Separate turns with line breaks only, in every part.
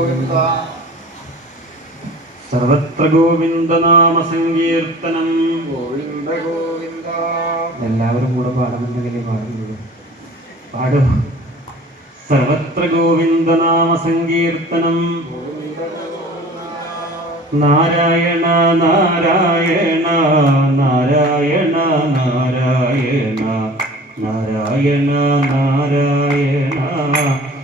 ഗോവിന്ദ.
സർവത്ര ഗോവിന്ദനാമ സങ്കീർത്തനം.
ഗോവിന്ദ ഗോവിന്ദ.
എല്ലാവരും കൂടെ പാടുന്നുണ്ടെങ്കിൽ പാടുന്നത് പാടും.
സർവത്ര ഗോവിന്ദനാമ സങ്കീർത്തനം. നാരായണ നാരായണ നാരായണ നാരായണ നാരായണ നാരായണ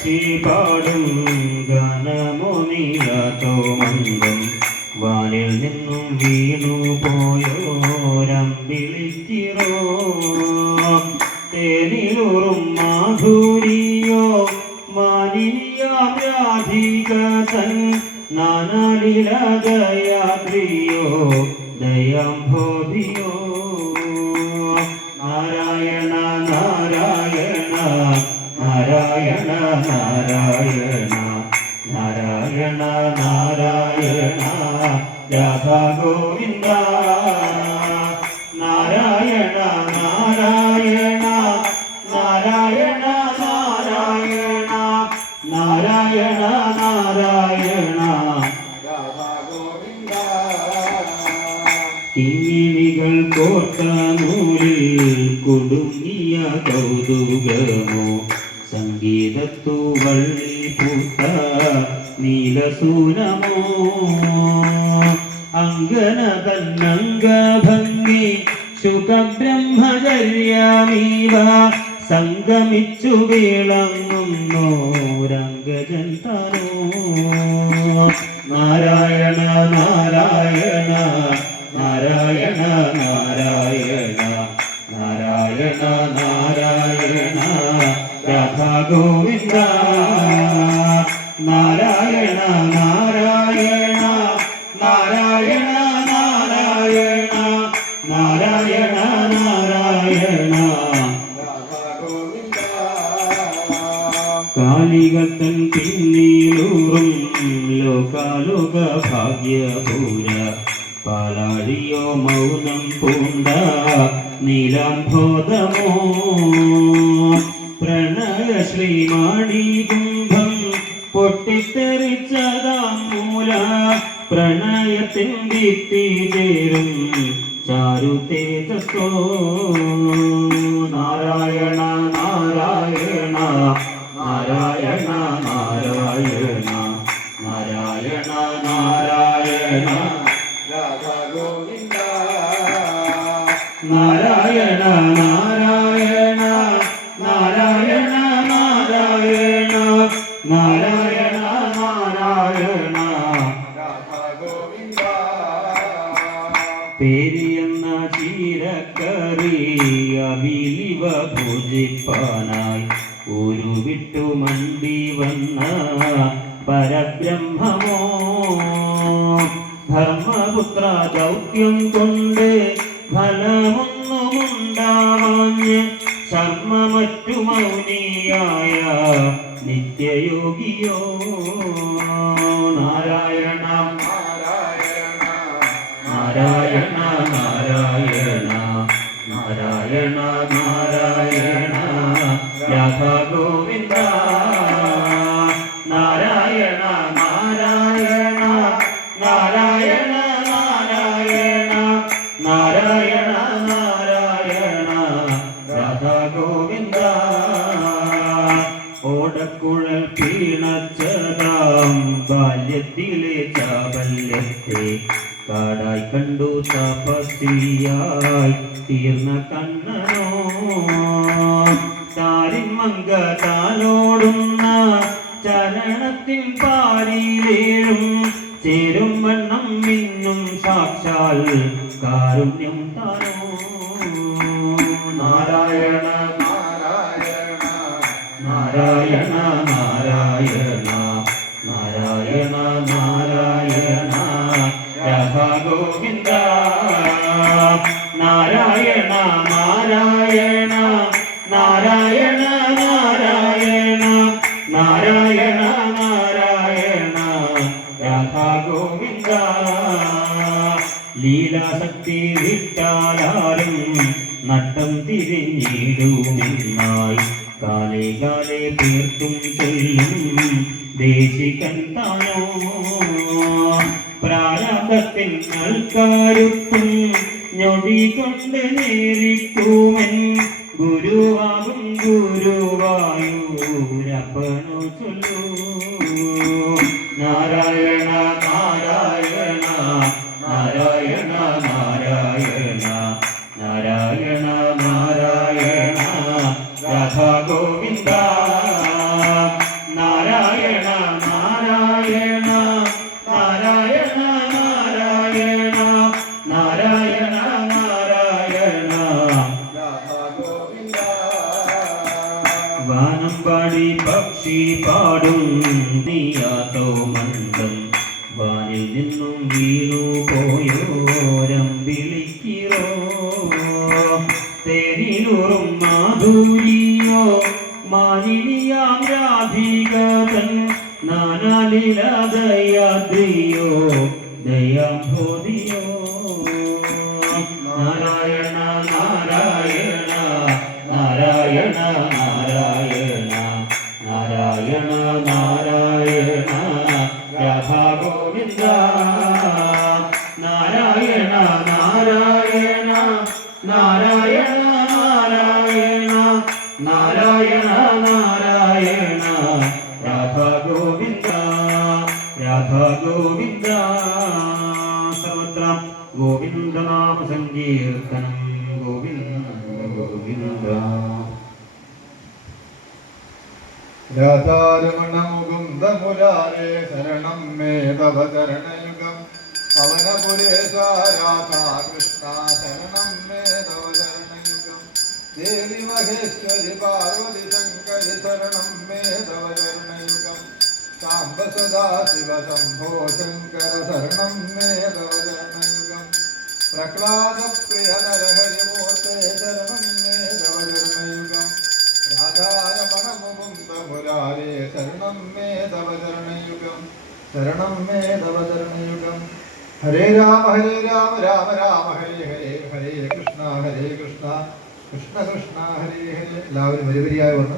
പക്ഷി പാടും ഗാനമോനിയാത്തോ മന്ദം. വാലിൽ നിന്നും വീണു പോയോരമ്പിളിച്ചിറോ തേനിലൂറും മാധുരിയോ മാലിന്യാം രാധികതൻ ദയാം ദയാംഭോധിയോ നാരായണ നാരായണ നാരായണ രാധാ ഗോവിന്ദ നാരായണ നാരായണ നാരായണ നാരായണ നാരായണ നാരായണ.
രാധാ ഗോവിന്ദ
കിങ്ങിണികൾ കോർത്ത നൂലിൽ കുടുങ്ങിയ കൗതുകമോ അങ്കന തന്നംഗഭംഗി സുഖബ്രഹ്മചര്യമീവ സംഗമിച്ചു വീളങ്ങുന്നോരംഗജൻ തനോ നാരായണ നാരായണ നാരായണ നാരായണ നാരായണ നാരായണ രാധാ ഗോവിന്ദ നാരായണ നാരായണ നാരായണ ഭാഗ്യപൂര പാലാഴിയോ മൗനം പൂണ്ട നീലാംബോധമോ പ്രണയ ശ്രീമാണി കുംഭം പൊട്ടിത്തെറിച്ചതാം മൂല പ്രണയത്തിൻ ദീപ്തി ചേരും ചാരു തേജസ്സോ? നാരായണ നാരായണ നാരായണ നാരായണ നാരായണ നാരായണ നാരായണ നാരായണ നാരായണ നാരായണ. പേരിയെന്ന ചീരക്കറി അവിലിവ പൂജിപ്പാനായി ഒരു വിട്ടു മണ്ടി വന്ന പരബ്രഹ്മമോ. ധർമ്മപുത്ര ദൗത്യം കൊണ്ട് ഫലമൊന്നുമുണ്ടാവാഞ്ഞ് ശർമ്മമറ്റു മൗനിയായ നിത്യയോഗിയോ? നാരായണ
നാരായണ
നാരായണ നാരായണ നാരായണ രാധാ ഗോവിന്ദ നാരായണ നാരായണ നാരായണ നാരായണ നാരായണ തീർന്ന കണ്ണനോ താരിമങ്ക താനോടുന്ന ചരണത്തിൻ പാരിയിലേഴും ചേരും വണ്ണം മിന്നും സാക്ഷാൽ കാരുണ്യം താനോ. നാരായണ
നാരായണ
നാരായണ നാരായണ നാരായണ നാരായണ. രാധാ ഗോവിന്ദ. ലീലാശക്തി വിട്ടാലും നട്ടം തിരിഞ്ഞിടുമെന്നായി. കാലേ കാലേ തീർത്തും ചൊല്ലും ദേശികൻ താനോ. പ്രാരംഭത്തിൽ നൽകാരുത്തും ഞൊടി കൊണ്ട് നേരിക്കുമൻ ഗുരുവാകും ഗുരുവായൂരപ്പണു ചൊല്ലൂ. ഗാനം പാടി പക്ഷി പാടും. നീയാത്തോ മന്ദം വാനിൽ നിന്നും വീണു പോയോരം വിളിക്കിറോ തേരിലുറും മാധുരിയോ? മാലിനിയാം രാധികതൻ. നാനാലില ദയാദ്രിയോ ദയാഭോതിയോ നാരായണ നാരായണ നാരായണ നാരായണ നാരായണ രാധാ ഗോവിന്ദ രാധാ ഗോവിന്ദ സർവത്ര ഗോവിന്ദനാമ സങ്കീർത്തനം ഗോവിന്ദ ഗോവിന്ദ.
രാധാരമണ മുകുന്ദ മുരാരേ ശരണം മേ തവ ചരണയുഗം പവനപുരേശ രാധാ കൃഷ്ണ ശരണം മേ ദേവി മഹേശ്വരി പാർവതി ശങ്കരി ശരണം മേ തവ ചരണയുഗം സാംബ സദാ ശിവ ശംഭോ ശങ്കര ശരണം മേ തവ ചരണയുഗം പ്രഹ്ലാദ പ്രിയ നരഹരി മൂർത്തേ ശരണം മേ തവ ചരണയുഗം രാധാരമണ മുകുന്ദ മുരാരേ ശരണം മേ തവ ചരണയുഗം ശരണം മേ തവ ചരണയുഗം ഹരേ രാമ ഹരേ രാമ രാമ രാമ ഹരേ ഹരേ ഹരേ കൃഷ്ണ കൃഷ്ണ ഹരേ ഹരേ എല്ലാവരും വരി വരിയായി വന്ന്.